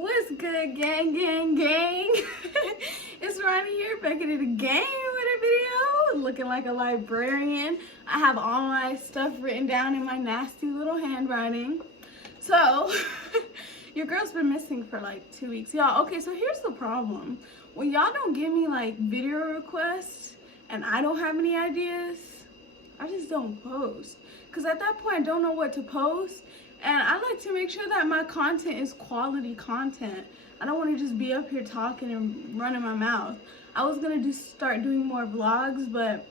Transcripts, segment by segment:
What's good, gang, gang, gang? It's Ronnie here, back at it again with a video, looking like a librarian. I have all my stuff written down in my nasty little handwriting. So, your girl's been missing for like 2 weeks. Y'all, okay, so here's the problem. When y'all don't give me like video requests and I don't have any ideas, I just don't post. Because at that point, I don't know what to post. And I like to make sure that my content is quality content. I don't want to just be up here talking and running my mouth. I was going to start doing more vlogs, but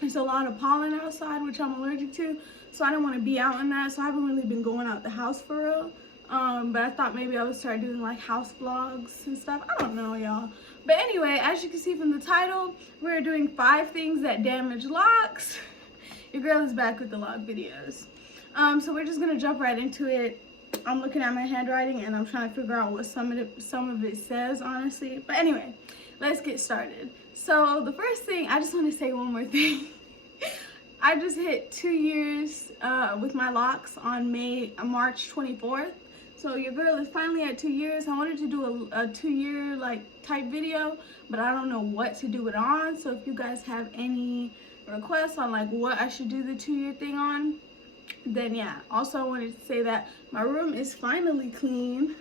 there's a lot of pollen outside, which I'm allergic to. So I don't want to be out in that. So I haven't really been going out the house for real. But I thought maybe I would start doing like house vlogs and stuff. I don't know, y'all. But anyway, as you can see from the title, we're doing 5 things that damage locks. Your girl is back with the lock videos. So we're just gonna jump right into it. I'm looking at my handwriting and I'm trying to figure out what some of it says, honestly. But anyway, let's get started. So the first thing, I just want to say one more thing. I just hit 2 years with my locks on March 24th. So your girl is finally at 2 years. I wanted to do a 2-year like type video, but I don't know what to do it on. So if you guys have any requests on like what I should do the 2-year thing on, then yeah. Also, I wanted to say that my room is finally clean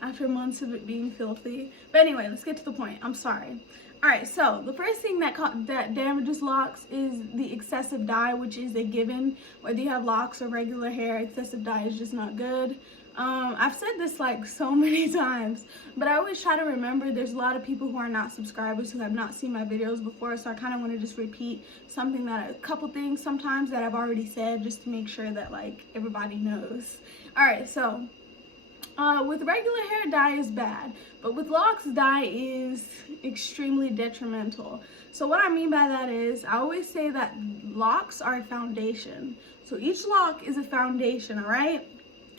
after months of it being filthy. But anyway, let's get to the point. I'm sorry. All right, so the first thing that damages locks is the excessive dye, which is a given. Whether you have locks or regular hair, excessive dye is just not good. I've said this like so many times, but I always try to remember there's a lot of people who are not subscribers who have not seen my videos before, so I kind of want to just repeat a couple things sometimes that I've already said, just to make sure that like everybody knows. All right, so with regular hair, dye is bad, but with locks, dye is extremely detrimental. So what I mean by that is, I always say that locks are a foundation. So each lock is a foundation, all right?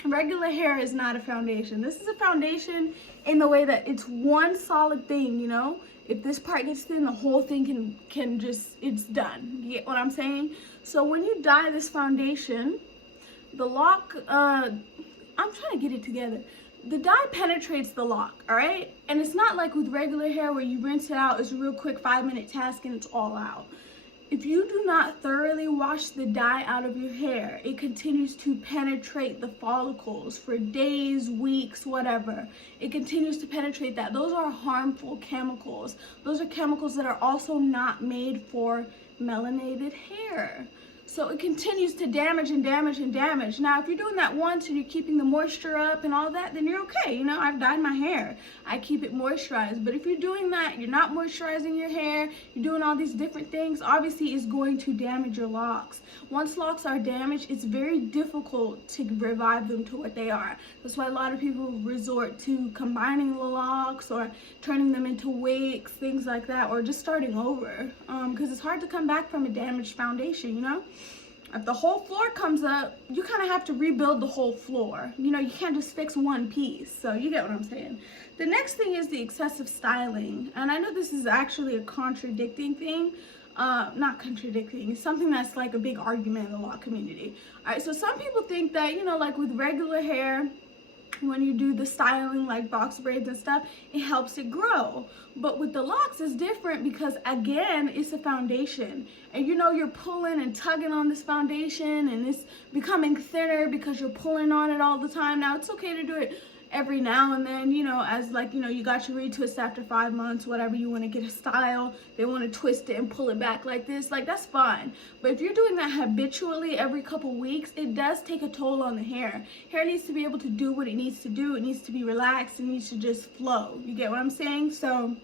Regular hair is not a foundation. This is a foundation in the way that it's one solid thing, you know? If this part gets thin, the whole thing can just, it's done. You get what I'm saying? So when you dye this foundation, the lock, I'm trying to get it together. The dye penetrates the lock, all right? And it's not like with regular hair where you rinse it out, it's a real quick 5-minute task and it's all out. If you do not thoroughly wash the dye out of your hair, it continues to penetrate the follicles for days, weeks, whatever. It continues to penetrate that. Those are harmful chemicals. Those are chemicals that are also not made for melanated hair. So it continues to damage and damage and damage. Now, if you're doing that once and you're keeping the moisture up and all that, then you're okay. You know, I've dyed my hair. I keep it moisturized. But if you're doing that, you're not moisturizing your hair, you're doing all these different things, obviously it's going to damage your locks. Once locks are damaged, it's very difficult to revive them to what they are. That's why a lot of people resort to combining the locks or turning them into wigs, things like that, or just starting over. Because it's hard to come back from a damaged foundation, you know? If the whole floor comes up, you kind of have to rebuild the whole floor. You know, you can't just fix one piece. So you get what I'm saying. The next thing is the excessive styling. And I know this is actually a contradicting thing. Not contradicting. It's something that's like a big argument in the lock community. All right, so some people think that, you know, like with regular hair, when you do the styling like box braids and stuff, it helps it grow. But with the locks, it's different because again, it's a foundation, and you know, you're pulling and tugging on this foundation and it's becoming thinner because you're pulling on it all the time. Now it's okay to do it every now and then, you know, as like, you know, you got your retwist after 5 months, whatever, you want to get a style, they want to twist it and pull it back like this, like that's fine. But if you're doing that habitually every couple weeks, it does take a toll on the hair. Hair needs to be able to do what it needs to do. It needs to be relaxed. It needs to just flow. You get what I'm saying? So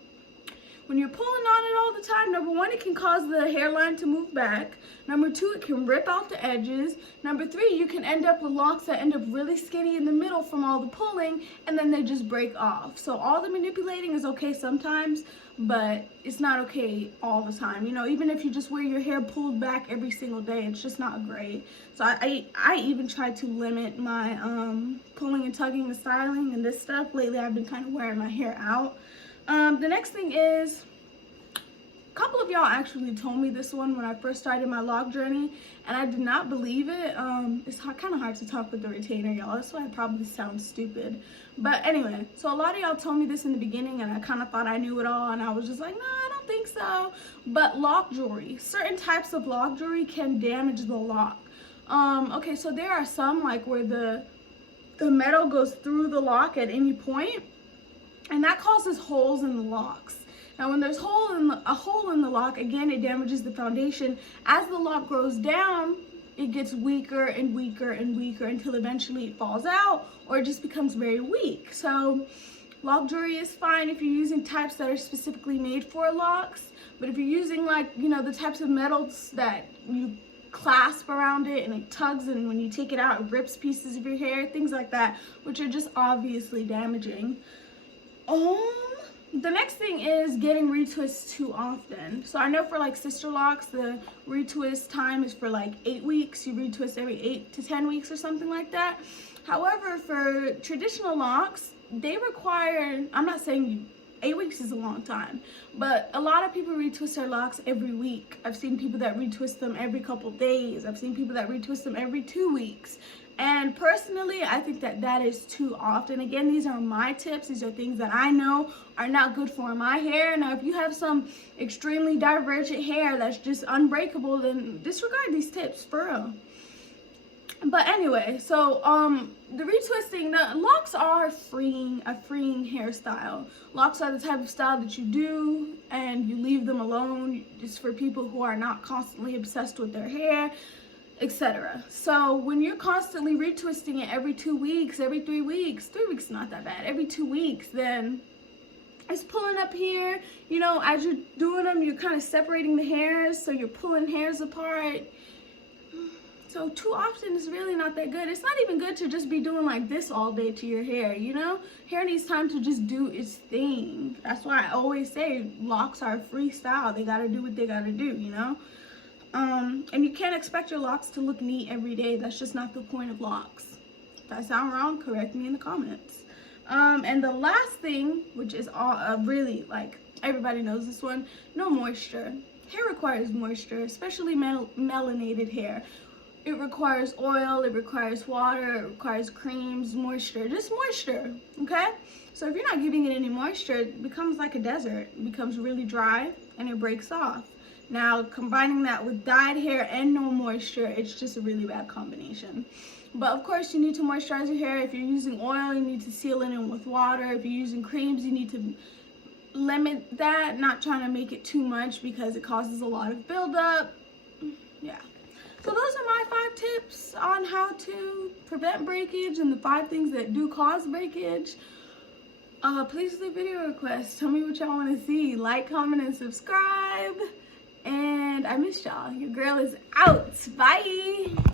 when you're pulling on it all the time, number 1, it can cause the hairline to move back. Number 2, it can rip out the edges. Number 3, you can end up with locks that end up really skinny in the middle from all the pulling, and then they just break off. So all the manipulating is okay sometimes, but it's not okay all the time. You know, even if you just wear your hair pulled back every single day, it's just not great. So I even try to limit my pulling and tugging and styling and this stuff. Lately, I've been kind of wearing my hair out. The next thing is couple of y'all actually told me this one when I first started my lock journey, and I did not believe it. It's kind of hard to talk with the retainer, y'all. That's why I probably sound stupid. But anyway, so a lot of y'all told me this in the beginning, and I kind of thought I knew it all, and I was just like, no, I don't think so. But lock jewelry, certain types of lock jewelry can damage the lock. Okay, so there are some like where the metal goes through the lock at any point, and that causes holes in the locks. Now, when there's a hole in the lock, again, it damages the foundation. As the lock grows down, it gets weaker and weaker and weaker until eventually it falls out or it just becomes very weak. So lock jewelry is fine if you're using types that are specifically made for locks, but if you're using like, you know, the types of metals that you clasp around it and it tugs, and when you take it out it rips pieces of your hair, things like that, which are just obviously damaging. The next thing is getting retwists too often. So I know for like sisterlocs, the retwist time is for like 8 weeks. You retwist every 8 to 10 weeks or something like that. However, for traditional locks, they require, I'm not saying 8 weeks is a long time, but a lot of people retwist their locks every week. I've seen people that retwist them every couple days. I've seen people that retwist them every 2 weeks. And personally, I think that that is too often. Again, these are my tips. These are things that I know are not good for my hair. Now, if you have some extremely divergent hair that's just unbreakable, then disregard these tips, for real. But anyway, so the retwisting, the locks are a freeing hairstyle. Locks are the type of style that you do and you leave them alone. It's for people who are not constantly obsessed with their hair, etc. So when you're constantly retwisting it every 2 weeks, every 3 weeks, 3 weeks is not that bad, every 2 weeks, then it's pulling up here. You know, as you're doing them, you're kind of separating the hairs, so you're pulling hairs apart. So too often is really not that good. It's not even good to just be doing like this all day to your hair, you know? Hair needs time to just do its thing. That's why I always say locks are a freestyle. They gotta do what they gotta do, you know? And you can't expect your locks to look neat every day. That's just not the point of locks. If I sound wrong, correct me in the comments. And the last thing, which is all really like everybody knows this one, no moisture. Hair requires moisture, especially melanated hair. It requires oil, it requires water, it requires creams, moisture, just moisture, okay? So if you're not giving it any moisture, it becomes like a desert. It becomes really dry and it breaks off. Now, combining that with dyed hair and no moisture, it's just a really bad combination. But of course, you need to moisturize your hair. If you're using oil, you need to seal it in with water. If you're using creams, you need to limit that, not trying to make it too much because it causes a lot of buildup. Yeah. So those are my 5 tips on how to prevent breakage and the 5 things that do cause breakage. Please leave video requests. Tell me what y'all want to see. Like, comment, and subscribe. And I miss y'all. Your girl is out. Bye.